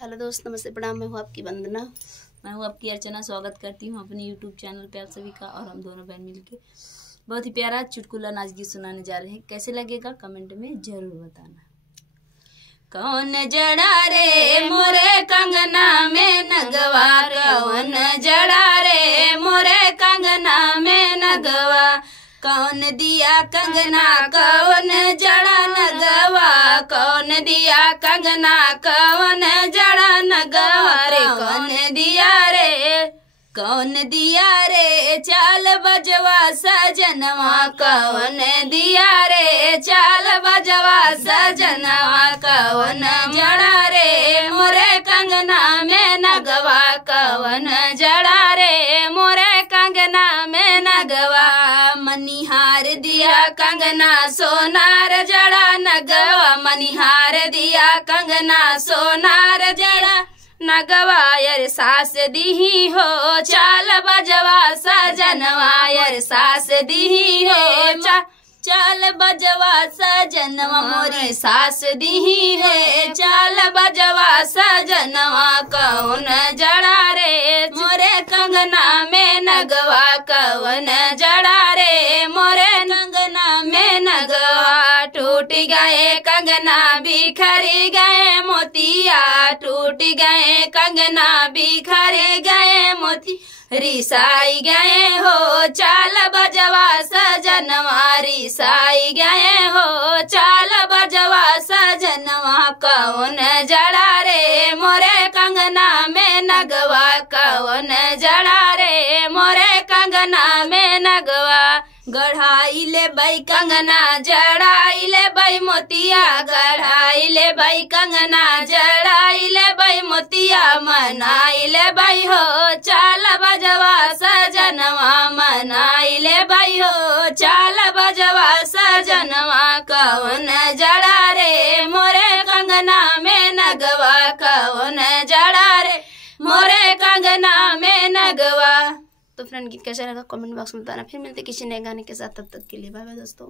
Hello दोस्त, नमस्ते, प्रणाम। मैं हूँ आपकी वंदना। मैं हूँ आपकी अर्चना। स्वागत करती हूँ अपने यूट्यूब चैनल पे आप सभी का। और हम दोनों बहन मिलके बहुत ही प्यारा चुटकुला नाच गीत सुनाने जा रहे हैं। कैसे लगेगा कमेंट में जरूर बताना। कौन जड़ा रे मोरे कंगना में नगवा, कौन जड़ा रे मोरे कंगना में नगवा, कौन दिया कंगना कौन जड़ा नगवा, कौन दिया कंगना कौन जड़ा नगवा रे, कौन दिया रे चाल बजवा सजनवा, कौन दिया रे चाल बजवा सजनवा, कौन जड़ा रे मोरे कंगना में नगवा, कौन जड़ा रे मोरे कंगना में नगवा, मनिहार दिया कंगना सोनार जड़ा नगवा, मनिहार दिया कंगना सोनार जड़ा नगवा, यार सास दीही हो चाल बजवा सजनवा, यार सास दीही हो चाल बजवा सजनवा, मोरी सास दीही है चाल बजवा सजनवा, कौन जड़ा रे मोरे कंगना में नगवा, कौन जड़ा रे मोरे कंगना में नगवा, टूट गए कंगना बिखरी गए मोतिया, टूट गए कंगना बिखरे गए मोती, रिसाई गए हो चाल बजवा सजनवा, रिसाई गए हो चाल बजवा सजनवा, कौन जड़ा रे मोरे कंगना में नगवा, कौन जड़ा रे मोरे कंगना में नगवा, गढ़ाई ले बई कंगना जड़ाई ले बई मोतिया, गढ़ाई ले बई कंगना जड़ाई ले बई मोतिया, मनाई ले बई हो चाल बजवा सजनवा, मनाई ले बई हो चाल बजवा सजनवा, कौन जड़ा रे मोरे कंगना में नगवा, कौन जड़ा रे मोरे कंगना में नगवा। तो फ्रेंड, गीत कैसा लगा कमेंट बॉक्स में बताना। फिर मिलते किसी नए गाने के साथ, तब तक के लिए बाय बाय दोस्तों।